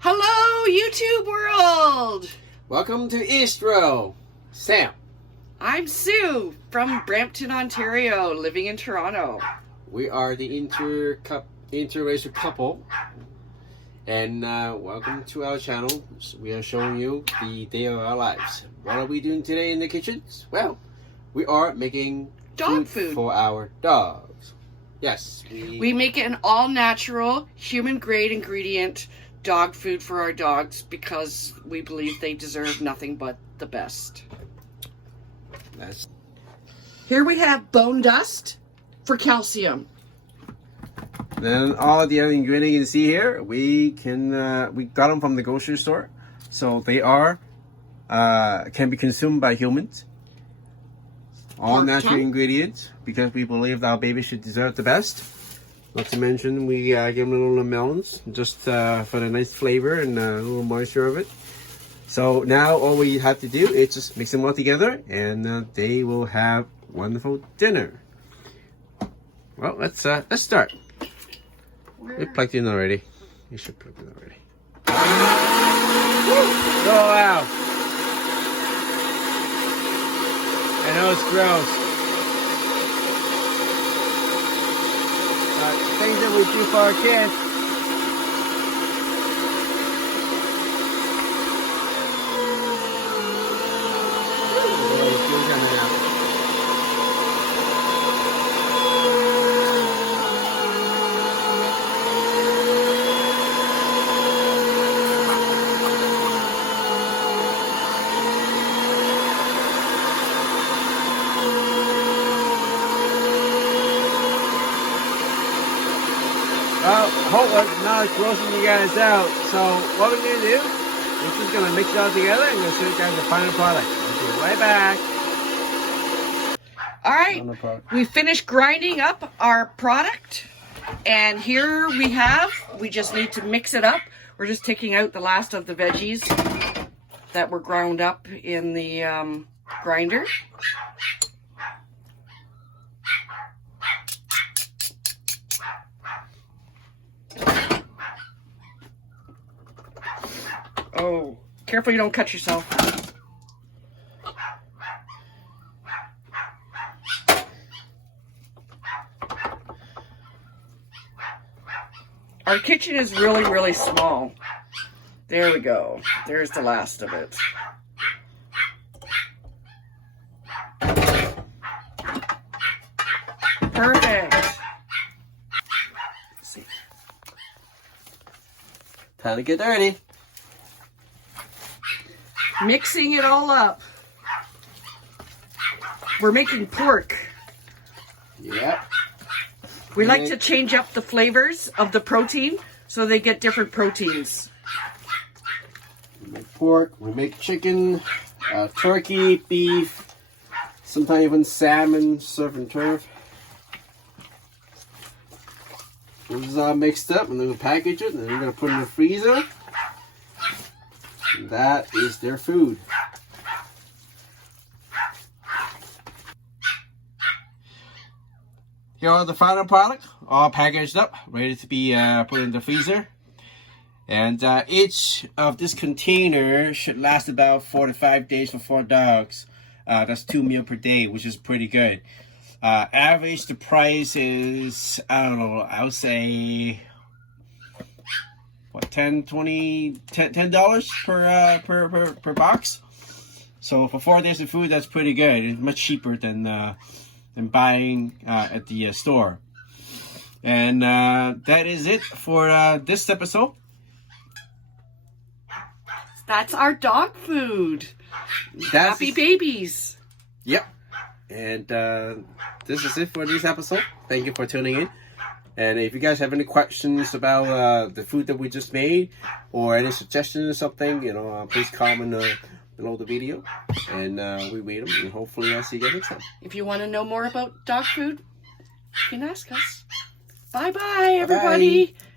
Hello, YouTube world! Welcome to Israel, Sam. I'm Sue from Brampton, Ontario, living in Toronto. We are the interracial couple, and welcome to our channel. We are showing you the day of our lives. What are we doing today in the kitchens? Well, we are making Dog food for our dogs. Yes, we make an all-natural, human-grade ingredient dog food for our dogs because we believe they deserve nothing but the best. Here we have bone dust for calcium. Then all the other ingredients you can see here, we got them from the grocery store, so they are can be consumed by humans. All natural ingredients because we believe our baby should deserve the best. Not to mention we give them little melons just for the nice flavor and a little moisture of it. So now all we have to do is just mix them all together and they will have wonderful dinner. Well, let's start. We plugged in already. You should plug in already. Oh wow! I know it's gross. Things that we do for our kids. Well, hope we're not grossing you guys out. So what we're going to do, we're just going to mix it all together and we'll show you guys the final product. We'll be right back. All right, we finished grinding up our product. And here we just need to mix it up. We're just taking out the last of the veggies that were ground up in the grinder. Oh, careful you don't cut yourself. Our kitchen is really, really small. There we go. There's the last of it. Perfect. Let's see. Time to get dirty. Mixing it all up. We're making pork. Yep. We like to change up the flavors of the protein so they get different proteins. We make pork, we make chicken, turkey, beef, sometimes even salmon, surf and turf. This is all mixed up and then we'll package it and then we're going to put it in the freezer. That is their food. Here are the final product, all packaged up, ready to be put in the freezer. And each of this container should last about 4 to 5 days for 4 dogs. That's 2 meals per day, which is pretty good. Average, the price is, I don't know, I would say, what, $10 per box. So for 4 days of food, that's pretty good. It's much cheaper than buying at the store. And that is it for this episode. That's our dog food. Happy babies. Yep. And this is it for this episode. Thank you for tuning in. And if you guys have any questions about the food that we just made or any suggestions or something, you know, please comment below the video and we read them and hopefully I'll see you guys next time. If you want to know more about dog food, you can ask us. Bye-bye, everybody. Bye-bye.